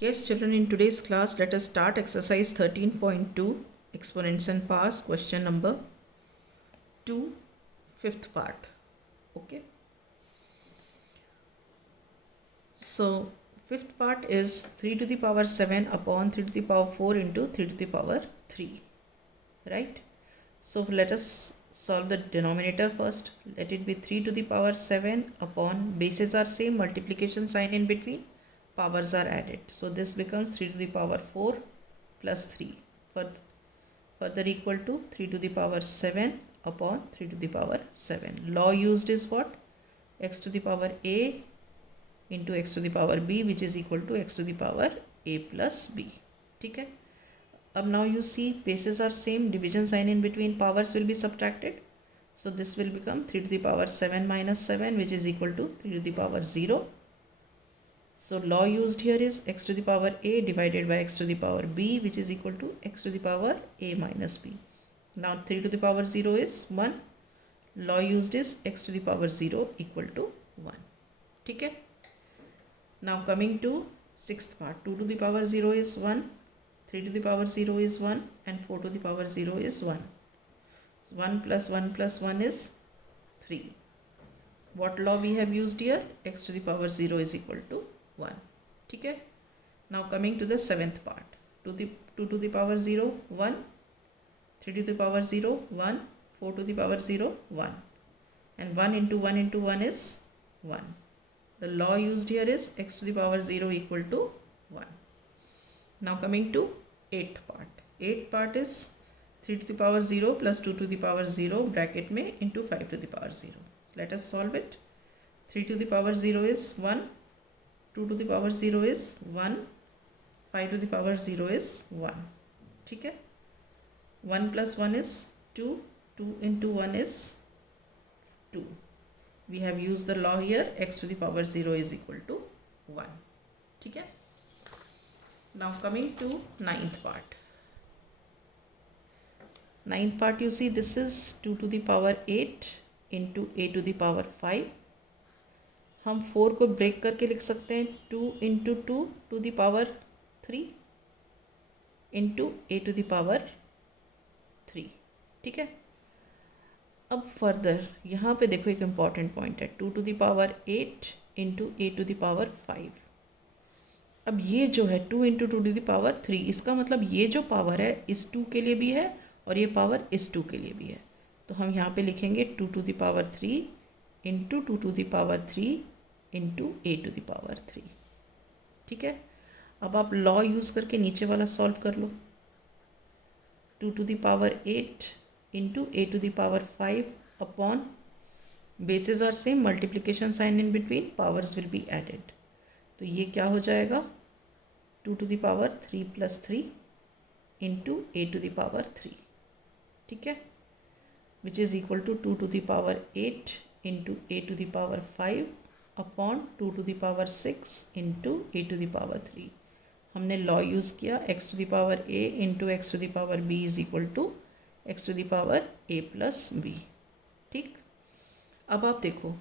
Yes, children, in today's class, let us start exercise 13.2, exponents and powers, question number 2, fifth part. Okay. So, fifth part is 3 to the power 7 upon 3 to the power 4 into 3 to the power 3. Right? So, let us solve the denominator first. Let it be 3 to the power 7 upon, bases are same, multiplication sign in between, powers are added. So, this becomes 3 to the power 4 plus 3. Further equal to 3 to the power 7 upon 3 to the power 7. Law used is what? X to the power a into x to the power b, which is equal to x to the power a plus b. ठीक है. अब now you see bases are same, division sign in between, powers will be subtracted. So this will become 3 to the power 7 minus 7, which is equal to 3 to the power 0. So law used here is x to the power a divided by x to the power b, which is equal to x to the power a minus b. Now 3 to the power 0 is 1. Law used is x to the power 0 equal to 1. ठीक है. Now coming to sixth part, 2 to the power 0 is 1, 3 to the power 0 is 1, and 4 to the power 0 is 1. So 1 plus 1 plus 1 is 3. What law we have used here? X to the power 0 is equal to 1. ठीक है. Now coming to the seventh part, 2 to the power 0, 1, 3 to the power 0, 1, 4 to the power 0, 1, and 1 into 1 is 1. The law used here is x to the power 0 equal to 1. Now coming to eighth part. Eighth part is 3 to the power 0 plus 2 to the power 0 bracket में into 5 to the power 0. So let us solve it. 3 to the power 0 is 1, 2 to the power 0 is 1, 5 to the power 0 is 1. ठीक है. 1 plus 1 is 2, 2 into 1 is 2. We have used the law here, x to the power 0 is equal to 1. ठीक है. Now coming to ninth part. Ninth part, you see this is 2 to the power 8 into a to the power 5. हम 4 को break करके लिख सकते हैं 2 into 2 to the power 3 into a to the power 3. ठीक है. अब फर्दर यहाँ पे देखो एक इम्पॉर्टेंट पॉइंट है, 2 to the power 8 into a to the power 5. अब ये जो है 2 into 2 to the power 3, इसका मतलब ये जो पावर है इस 2 के लिए भी है और ये पावर इस 2 के लिए भी है. तो हम यहाँ पे लिखेंगे 2 to the power 3 into 2 to the power 3 into a to the power 3. ठीक है. अब आप लॉ यूज़ करके नीचे वाला सॉल्व कर लो. 2 to the power 8 into a to the power 5 upon, bases are same, multiplication sign in between, powers will be added. तो ये क्या हो जाएगा? 2 to the power 3 plus 3 into a to the power 3. ठीक है. which is equal to 2 to the power 8 into a to the power 5 upon 2 to the power 6 into a to the power 3. हमने law use किया, x to the power a into x to the power b is equal to x to the power a plus b. ठीक. अब आप देखो,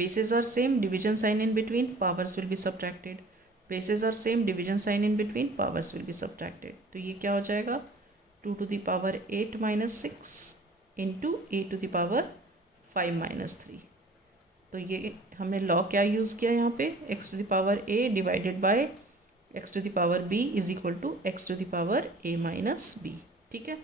bases are same, division sign in between, powers will be subtracted. Bases are same, division sign in between, powers will be subtracted. तो ये क्या हो जाएगा? 2 to the power 8 minus 6 into a to the power 5 minus 3. तो ये हमने law क्या use किया यहाँ पे? x to the power a divided by x to the power b is equal to x to the power a minus b. ठीक है.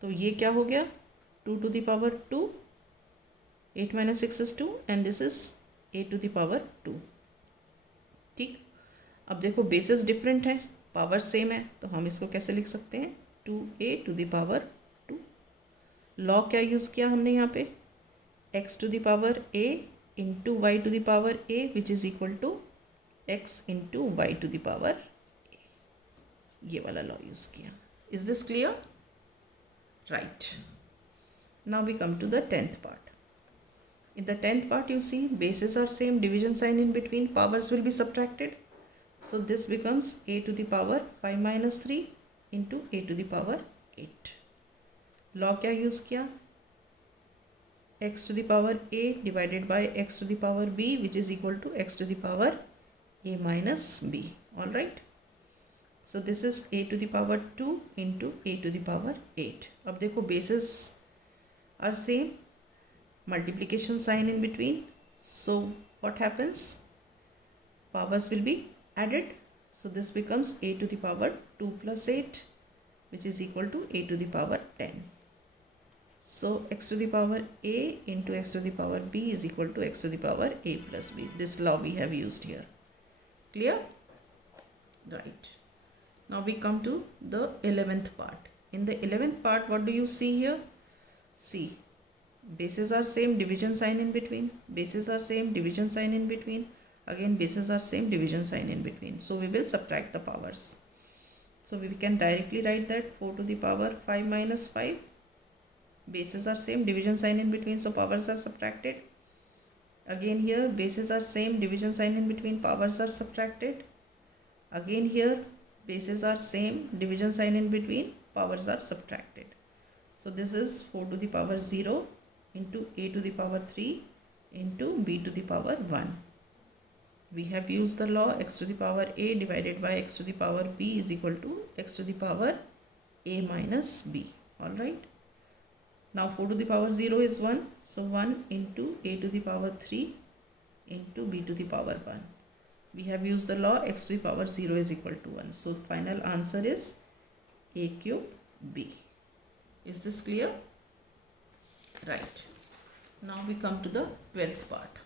तो ये क्या हो गया? 2 to the power 2, 8 minus 6 is 2, and this is a to the power 2. ठीक. अब देखो बेसिस डिफरेंट है, पावर सेम है, तो हम इसको कैसे लिख सकते हैं? 2a to the power 2. Law क्या यूज़ किया हमने यहाँ पे? x to the power a into y to the power a, which is equal to x into y to the power a. ये वाला लॉ यूज़ किया. Is this clear? Right. Now we come to the 10th part. In the 10th part, you see bases are same, division sign in between, powers will be subtracted. So this becomes a to the power 5 minus 3 into a to the power 8. Law क्या use किया? x to the power a divided by x to the power b, which is equal to x to the power a minus b. All right. So this is a to the power 2 into a to the power 8. अब देखो bases are same, multiplication sign in between, so what happens, powers will be added, so this becomes a to the power 2 plus 8, which is equal to a to the power 10. So x to the power a into x to the power b is equal to x to the power a plus b. This law we have used here. Clear? Right. Now we come to the 11th part. In the 11th part, what do you see here? See, bases are same, division sign in between. Bases are same, division sign in between. Again, bases are same, division sign in between. So we will subtract the powers. So we can directly write that 4 to the power 5 minus 5. Bases are same, division sign in between, so powers are subtracted. Again here, bases are same, division sign in between, powers are subtracted. Again here, bases are same, division sign in between, powers are subtracted. So this is 4 to the power 0 into a to the power 3 into b to the power 1. We have used the law x to the power a divided by x to the power b is equal to x to the power a minus b. Alright. Now 4 to the power 0 is 1. So 1 into a to the power 3 into b to the power 1. We have used the law x to the power 0 is equal to 1. So final answer is a cube b. Is this clear? Right. Now we come to the 12th part.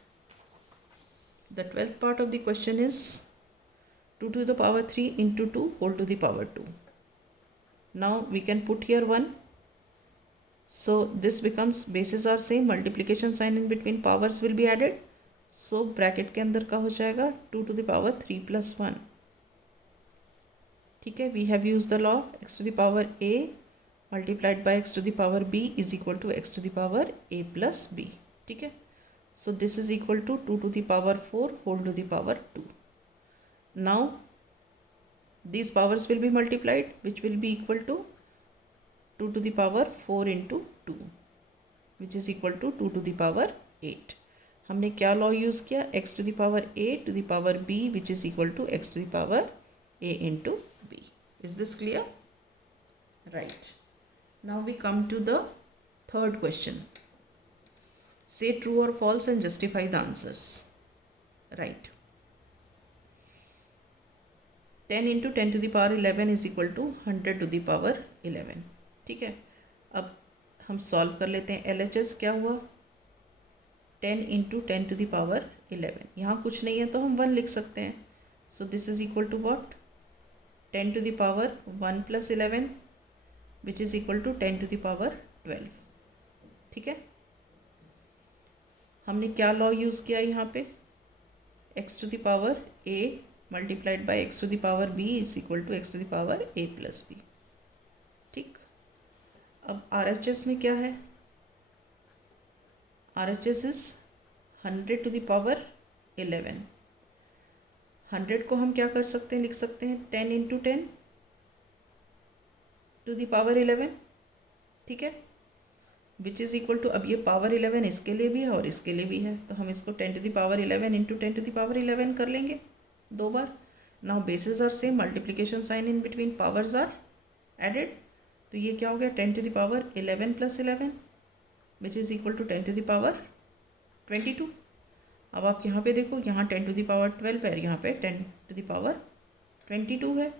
The 12th part of the question is 2 to the power 3 into 2 whole to the power 2. Now we can put here 1. So this becomes, bases are same, multiplication sign in between, powers will be added. So bracket के अंदर का हो जाएगा 2 to the power 3 plus 1. ठीक है, we have used the law x to the power a multiplied by x to the power b is equal to x to the power a plus b. ठीक है, so this is equal to 2 to the power 4 whole to the power 2. Now these powers will be multiplied, which will be equal to 2 to the power 4 into 2, which is equal to 2 to the power 8. हमने क्या law use किया, x to the power a to the power b, which is equal to x to the power a into b. Is this clear? Right. Now we come to the third question. Say true or false and justify the answers. Right. 10 into 10 to the power 11 is equal to 100 to the power 11. ठीक है, अब हम solve कर लेते हैं. LHS क्या हुआ, 10 into 10 to the power 11. यहाँ कुछ नहीं है तो हम 1 लिख सकते हैं. So this is equal to what, 10 to the power 1 plus 11 which is equal to 10 to the power 12. ठीक है, हमने क्या लॉ यूज़ किया यहाँ पे, x to the power a multiplied by x to the power b is equal to x to the power a plus b. ठीक, अब RHS में क्या है, RHS is 100 to the power 11. 100 को हम क्या कर सकते हैं, लिख सकते हैं 10 इंटू 10 टू द पावर 11. ठीक है, विच इज़ इक्वल टू, अब ये पावर 11 इसके लिए भी है और इसके लिए भी है, तो हम इसको 10 to the power 11 into 10 to the power 11 कर लेंगे 2 बार. Now bases are same, multiplication sign in between, powers are added. तो ये क्या हो गया, 10 to the power 11 plus 11 which is equal to 10 to the power 22. अब आप यहाँ पे देखो, यहाँ 10 टू द पावर 12 है, यहाँ पे 10 टू द पावर 22 है,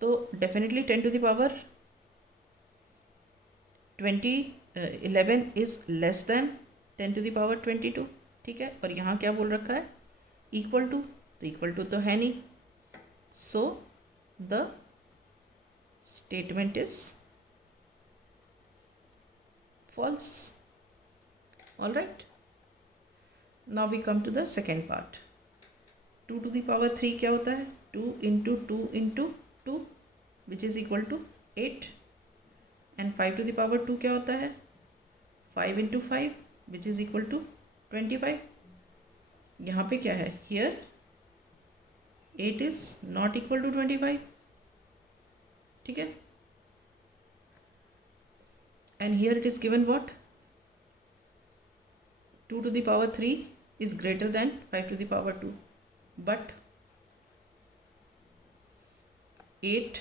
तो definitely 10 to the power 11 is less than 10 to the power 22. ठीक है, और यहाँ क्या बोल रखा है, इक्वल टू, तो इक्वल टू तो है नहीं, so the statement is false. All right. Now we come to the second part. 2 to the power 3 क्या होता है, 2 into 2 into 2 which is equal to 8. and 5 to the power 2 क्या होता है, 5 into 5 which is equal to 25. यहाँ पे क्या है, here 8 is not equal to 25. ठीक है, and here it is given what, 2 to the power 3 is greater than 5 to the power 2, but 8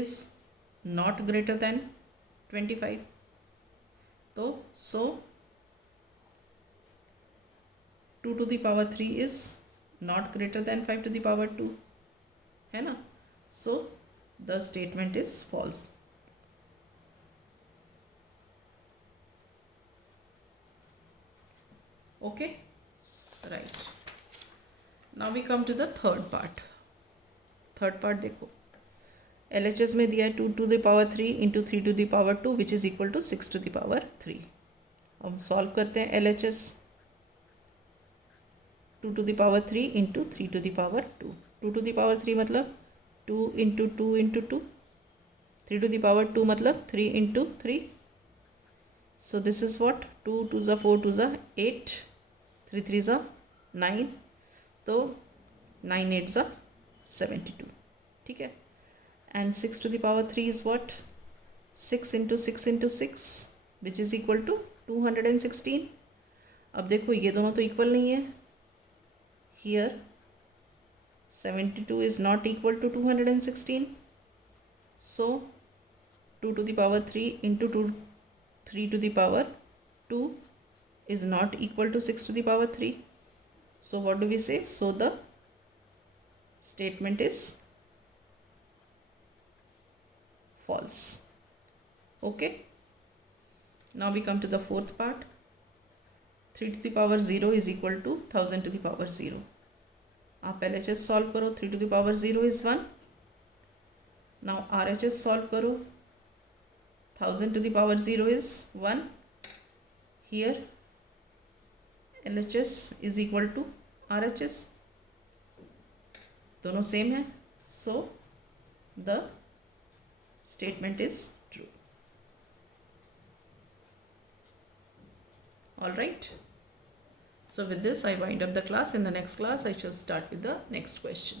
is not greater than 25. So 2 to the power 3 is not greater than 5 to the power 2, है ना. So the statement is false. Okay, right. Now we come to the third part. Third part देखो, LHS में दिया है 2 to the power 3 into 3 to the power 2 which is equal to 6 to the power 3. हम solve करते हैं LHS 2 to the power 3 into 3 to the power 2. 2 to the power 3 मतलब 2 into 2 into 2. 3 to the power 2 मतलब 3 into 3. So this is what 2 2 ज़ा 4 2 ज़ा 8, 3 3 ज़ा 9, तो 9 8 ज़ा 72. ठीक है. And 6 to the power 3 is what? 6 into 6 into 6 which is equal to 216. अब देखो ये दोनों तो इक्वल नहीं है. Here 72 is not equal to 216. So 2 to the power 3 into 3 to the power 2 is not equal to 6 to the power 3. So what do we say? So the statement is false. Okay. Now we come to the fourth part. 3 to the power 0 is equal to 1000 to the power 0. आप LHS solve करो. 3 to the power 0 is 1. Now RHS solve करो. 1000 to the power 0 is 1. Here LHS is equal to RHS. दोनों same है. So the statement is true. All right. So with this I wind up the class. In the next class I shall start with the next question.